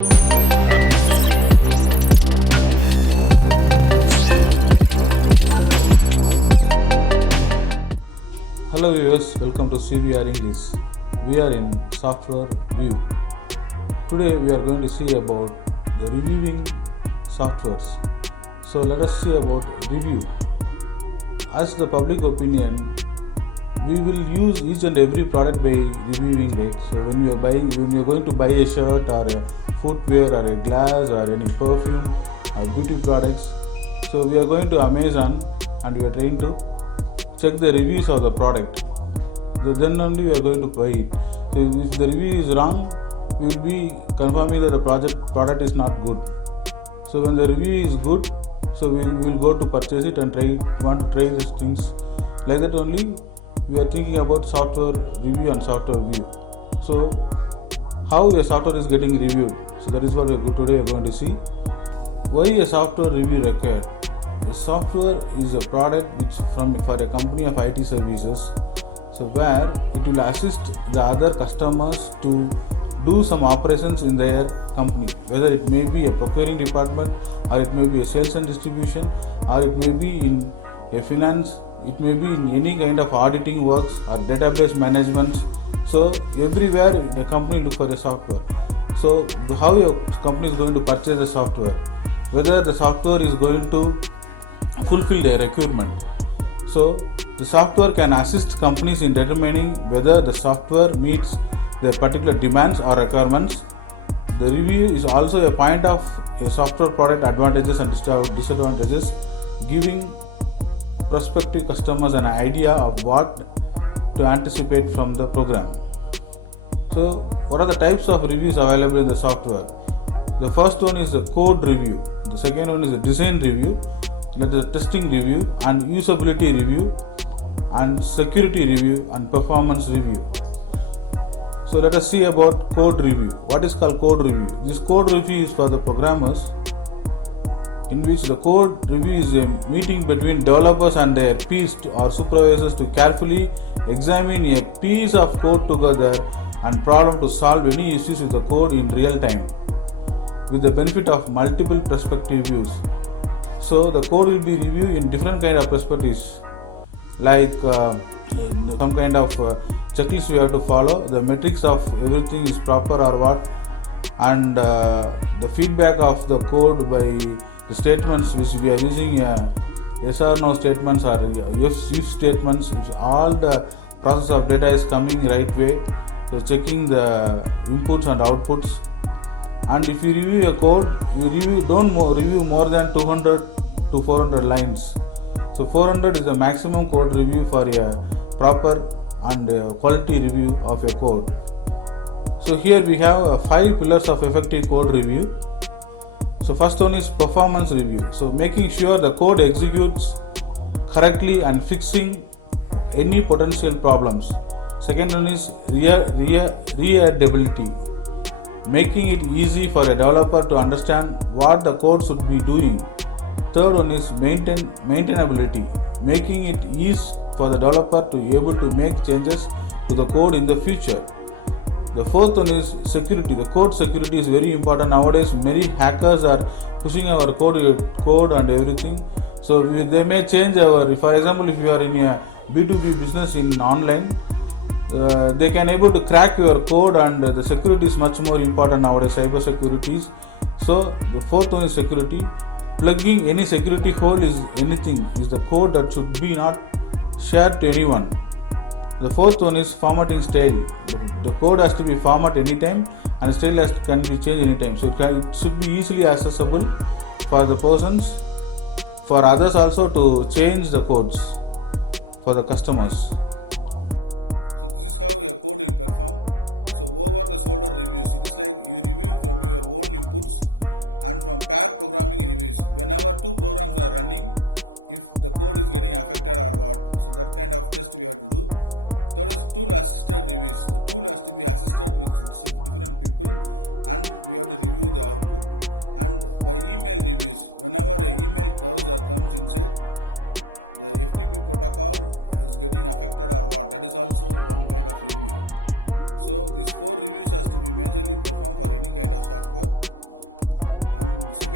Hello viewers, welcome to CVR English. We are in software view. Today we are going to see about the reviewing softwares. So let us see about review. As the public opinion, we will use each and every product by reviewing it. So when you are going to buy a shirt or a footwear or a glass or any perfume or beauty products, so we are going to Amazon and we are trying to check the reviews of the product. So then only we are going to buy it. So if the review is wrong, we will be confirming that the product is not good. So when the review is good, so we will go to purchase it and want to try these things. Like that only we are thinking about software review and software view. So how a software is getting reviewed. So that is what today we are going to see. Why a software review required? A software is a product which for a company of IT services, so where it will assist the other customers to do some operations in their company, whether it may be a procuring department or it may be a sales and distribution or it may be in a finance, it may be in any kind of auditing works or database management. So everywhere the company look for a software. So how your company is going to purchase the software, whether the software is going to fulfill their requirement. So the software can assist companies in determining whether the software meets their particular demands or requirements. The review is also a point of a software product advantages and disadvantages, giving prospective customers an idea of what to anticipate from the program. So what are the types of reviews available in the software? The first one is the code review. The second one is the design review. That is testing review and usability review and security review and performance review. So let us see about code review. What is called code review? This code review is for the programmers, in which the code review is a meeting between developers and their peers or supervisors to carefully examine a piece of code together and problem to solve any issues with the code in real time, with the benefit of multiple perspective views. So the code will be reviewed in different kind of perspectives, like some kind of checklist we have to follow, the metrics of everything is proper or what, and the feedback of the code by the statements which we are using, yes or no statements or if statements, if all the process of data is coming right way, so checking the inputs and outputs. And if you review a code, don't review more than 200 to 400 lines. So 400 is the maximum code review for a proper and quality review of a code. So here we have 5 pillars of effective code review. So first one is performance review. So making sure the code executes correctly and fixing any potential problems. Second one is readability, making it easy for a developer to understand what the code should be doing. Third one is maintainability, making it easy for the developer to be able to make changes to the code in the future. The fourth one is security. The code security is very important nowadays. Many hackers are pushing our code and everything. So they may change for example, if you are in a B2B business in online, they can able to crack your code, and the security is much more important nowadays, cyber securities. So the fourth one is security. Plugging any security hole is the code that should be not shared to anyone. The fourth one is formatting style. The code has to be formatted anytime and style can be changed anytime. So it should be easily accessible for the persons, for others also to change the codes for the customers.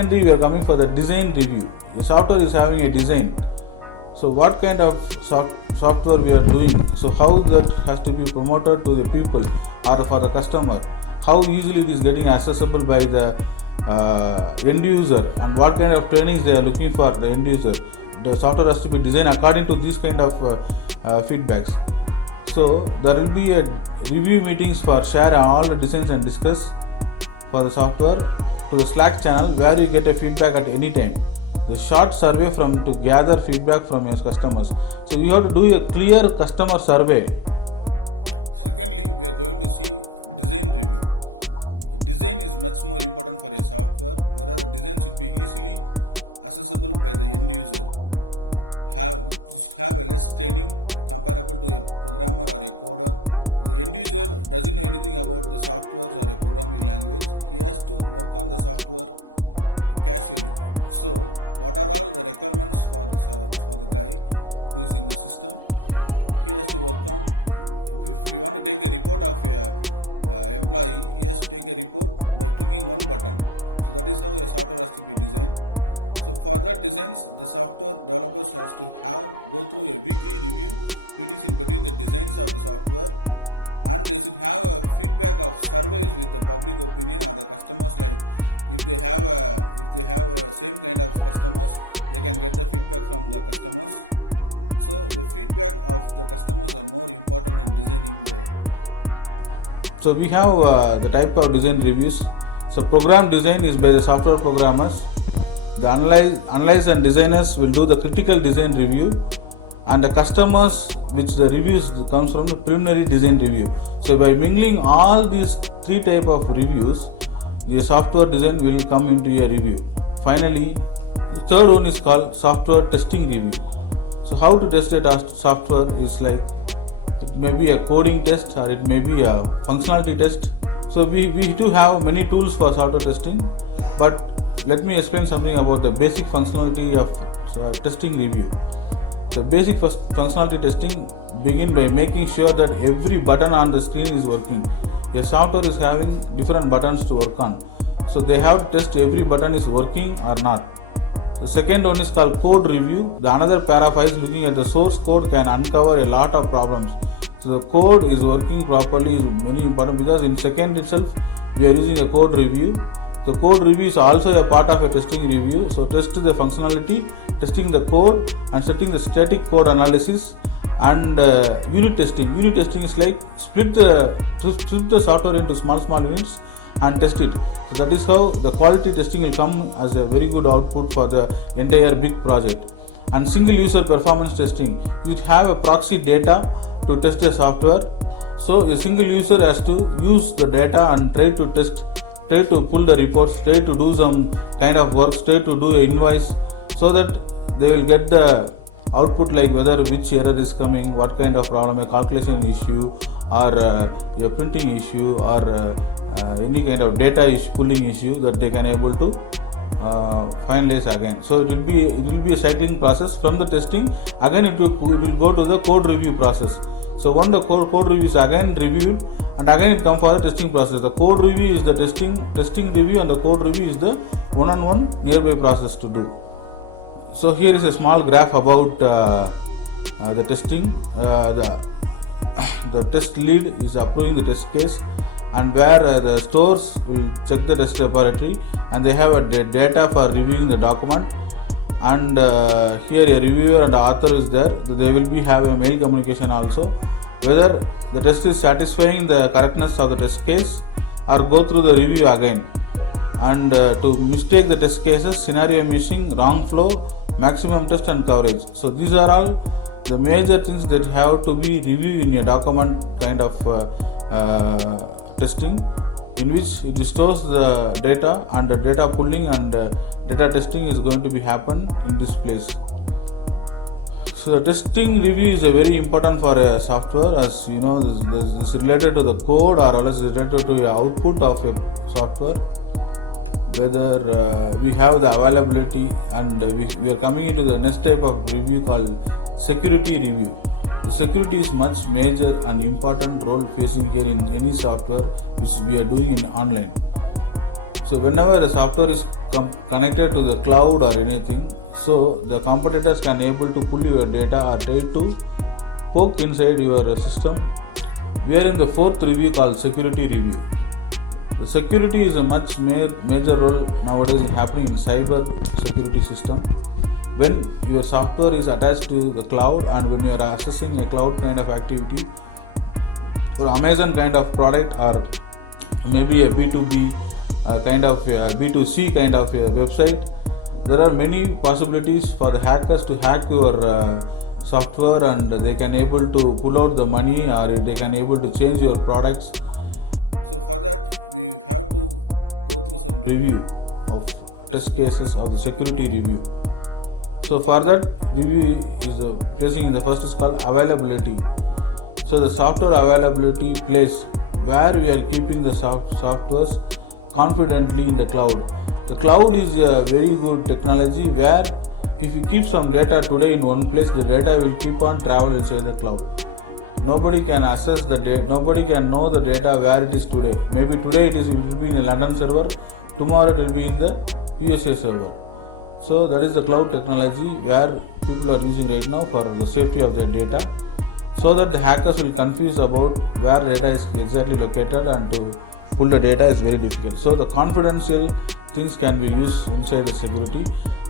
Secondly, we are coming for the design review. The software is having a design. So what kind of software we are doing? So how that has to be promoted to the people or for the customer? How easily it is getting accessible by the end user, and what kind of trainings they are looking for the end user? The software has to be designed according to these kind of feedbacks. So there will be a review meetings for share all the designs and discuss for the software to the Slack channel where you get a feedback at any time. The short survey to gather feedback from your customers. So you have to do a clear customer survey. So we have the type of design reviews. So program design is by the software programmers. The analyze and designers will do the critical design review, and the customers, which the reviews comes from the preliminary design review. So by mingling all these three type of reviews, the software design will come into a review. Finally, the third one is called software testing review. So how to test a software is like, it may be a coding test or it may be a functionality test. So we do have many tools for software testing, but let me explain something about the basic functionality of testing review. The basic functionality testing begin by making sure that every button on the screen is working. A software is having different buttons to work on, so they have to test every button is working or not. The second one is called code review. The another pair of eyes looking at the source code can uncover a lot of problems. So the code is working properly is very important, because in second itself we are using a code review. The code review is also a part of a testing review. So test the functionality, testing the code, and setting the static code analysis, and unit testing. Unit testing is like split the software into small units and test it. So that is how the quality testing will come as a very good output for the entire big project. And single user performance testing, you have a proxy data to test a software. So a single user has to use the data and try to pull the reports, try to do some kind of work, try to do an invoice, so that they will get the output, like whether which error is coming, what kind of problem, a calculation issue or a printing issue or any kind of data issue, pulling issue, that they can able to finalize again. So it will be a cycling process. From the testing again it will go to the code review process. So when the code review is again reviewed, and again it comes for the testing process. The code review is the testing review, and the code review is the one-on-one nearby process to do. So here is a small graph about the testing. The test lead is approving the test case, and where the stores will check the test repository, and they have a data for reviewing the document. And here a reviewer and author is there. They will have a mail communication also, whether the test is satisfying the correctness of the test case, or go through the review again. And to mistake the test cases, scenario missing, wrong flow, maximum test and coverage. So these are all the major things that have to be reviewed in a document kind of testing, in which it stores the data, and the data pulling and data testing is going to be happen in this place. So the testing review is a very important for a software, as you know, this is related to the code or else related to the output of a software, whether we have the availability. And we are coming into the next type of review called security review. The security is much major and important role facing here in any software which we are doing in online. So whenever the software is connected to the cloud or anything, so the competitors can able to pull your data or try to poke inside your system. We are in the fourth review called security review. The security is a much major role nowadays happening in cyber security system. When your software is attached to the cloud and when you are accessing a cloud kind of activity or Amazon kind of product or maybe a B2B kind of B2C kind of website, there are many possibilities for the hackers to hack your software, and they can able to pull out the money or they can able to change your products. Review of test cases of the security review. So for that review is placing in the first is called availability. So the software availability place where we are keeping the softwares confidently in the cloud. The cloud is a very good technology where if you keep some data today in one place, the data will keep on travel inside the cloud. Nobody can access the data, nobody can know the data where it is today. Maybe today it will be in a London server, tomorrow it will be in the USA server. So that is the cloud technology where people are using right now for the safety of their data, so that the hackers will confuse about where data is exactly located, and to pull the data is very difficult. So the confidential things can be used inside the security,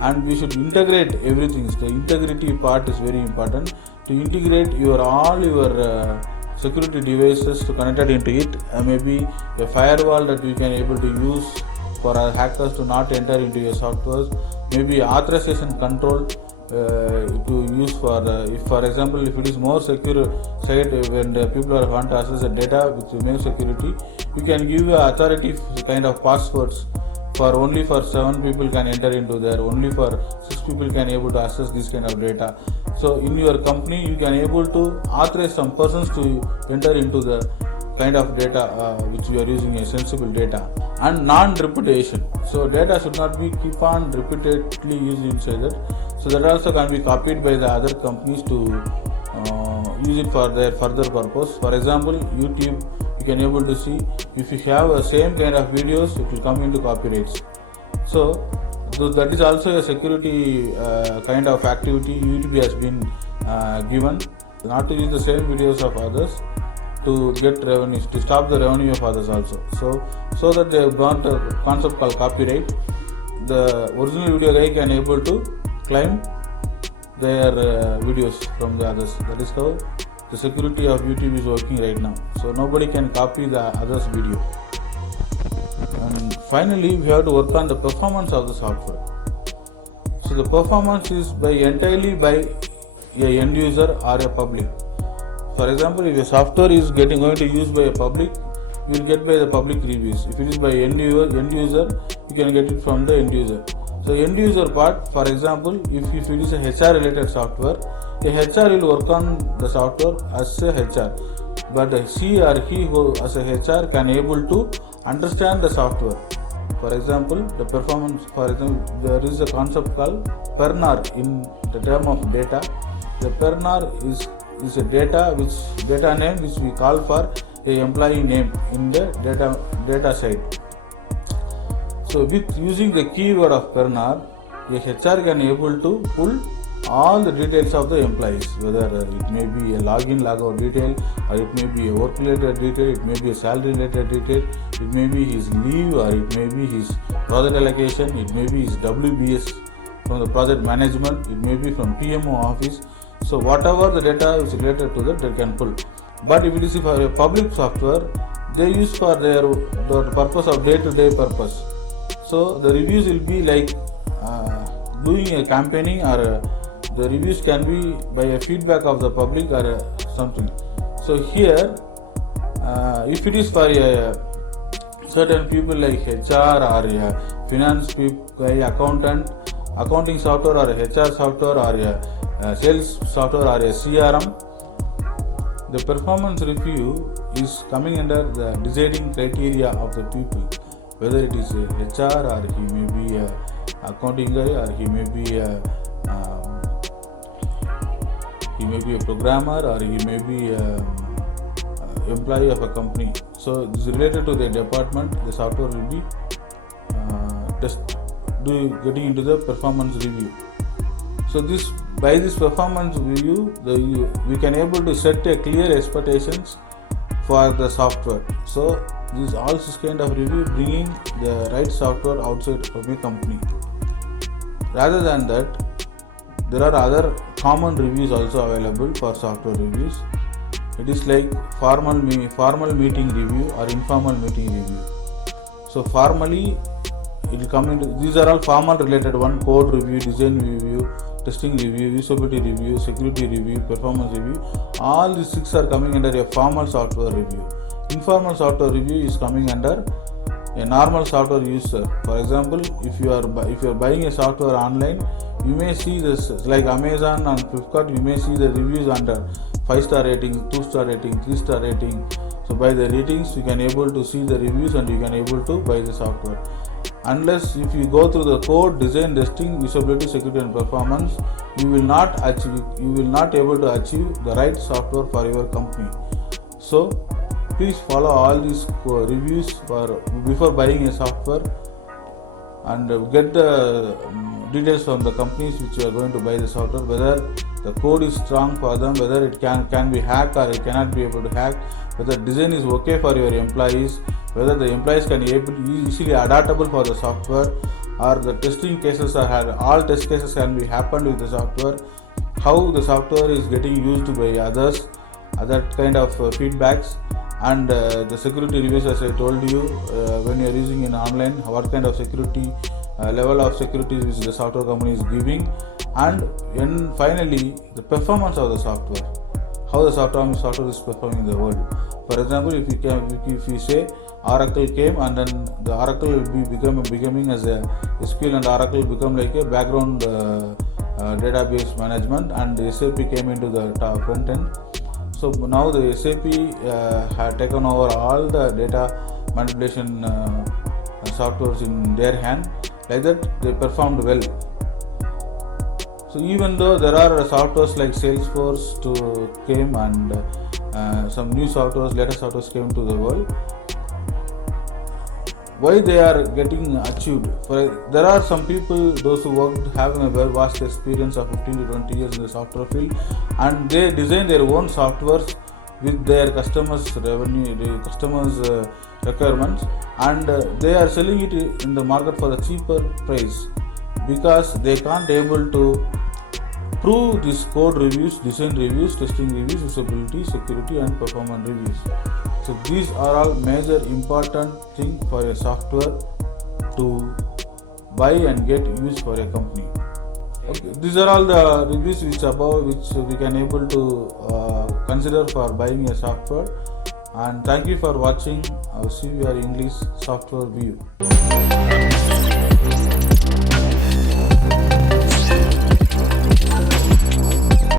and we should integrate everything. The integrity part is very important. To integrate all your security devices to connected into it, maybe a firewall that we can able to use for our hackers to not enter into your softwares, maybe authorization control to use for if for example if it is more secure site, when the people want to access the data with more security, you can give authority kind of passwords for only for 7 people can enter into there, only for 6 people can able to access this kind of data. So in your company you can able to authorize some persons to enter into the kind of data which we are using a sensible data. And non-reputation, so data should not be keep on repeatedly used inside that, so that also can be copied by the other companies to use it for their further purpose. For example, YouTube, you can able to see if you have a same kind of videos, it will come into copyrights. So that is also a security kind of activity YouTube has been given, not to use the same videos of others to get revenues, to stop the revenue of others also. So that they have got a concept called copyright. The original video guy can able to claim their videos from the others. That is how the security of YouTube is working right now. So nobody can copy the others' video. And finally, we have to work on the performance of the software. So the performance is entirely by a end user or a public. For example, if a software is going to use by a public, you will get by the public reviews. If it is by end user, you can get it from the end user. So end user part, for example, if it is a HR related software, the HR will work on the software as a HR, but she or he who as a HR can able to understand the software. For example, the performance, for example, there is a concept called PERNAR in the term of data. The PERNAR is a data name which we call for a employee name in the data side. So with using the keyword of PERNAR, a HR can able to pull all the details of the employees, whether it may be a login logout detail, or it may be a work related detail, it may be a salary related detail, it may be his leave, or it may be his project allocation, it may be his WBS from the project management, it may be from PMO office. So whatever the data is related to that, they can pull. But if it is for a public software, they use for their purpose of day-to-day purpose. So the reviews will be like doing a campaigning, or the reviews can be by a feedback of the public or something. So here, if it is for a certain people like HR or a finance people, accounting software or a HR software or a sales software or a CRM, the performance review is coming under the deciding criteria of the people, whether it is a HR or he may be a accounting guy, or he may be a programmer, or he may be a employee of a company. So this is related to the department, the software will be getting into the performance review. So by this performance review, we can able to set a clear expectations for the software. So this all this kind of review bringing the right software outside from a company. Rather than that, there are other common reviews also available for software reviews. It is like formal meeting review or informal meeting review. So formally it will come into, these are all formal related one: code review, design review, testing review, usability review, security review, performance review. All these 6 are coming under a formal software review. Informal software review is coming under a normal software user. For example, if you are buying a software online, you may see this like Amazon and Flipkart. You may see the reviews under 5-star rating, 2-star rating, 3-star rating. So by the ratings, you can able to see the reviews and you can able to buy the software. Unless if you go through the code, design, testing, usability, security and performance, you will not able to achieve the right software for your company. So please follow all these reviews before buying a software, and get the details from the companies which you are going to buy the software, whether the code is strong for them, whether it can be hacked or it cannot be able to hack, whether design is okay for your employees, whether the employees can be easily adaptable for the software, or the testing cases all test cases can be happened with the software, how the software is getting used by others, other kind of feedbacks, and the security reviews, as I told you, when you are using in online, what kind of security level of security which the software company is giving, and finally the performance of the software, how the software is performing in the world. For example, if you say Oracle came, and then the Oracle will be becoming as a SQL, and Oracle will become like a background database management, and the SAP came into the front end. So now the SAP had taken over all the data manipulation softwares in their hand. Like that, they performed well. So even though there are softwares like Salesforce came, and some new softwares, latest softwares came to the world, why they are getting achieved? There are some people, those who worked having a very vast experience of 15 to 20 years in the software field, and they design their own softwares with their customers' revenue, the customers' requirements, and they are selling it in the market for a cheaper price, because they can't able to prove these code reviews, design reviews, testing reviews, usability, security and performance reviews. So these are all major important thing for a software to buy and get used for a company. Okay, these are all the reviews which we can able to consider for buying a software. And thank you for watching our CVR English software view.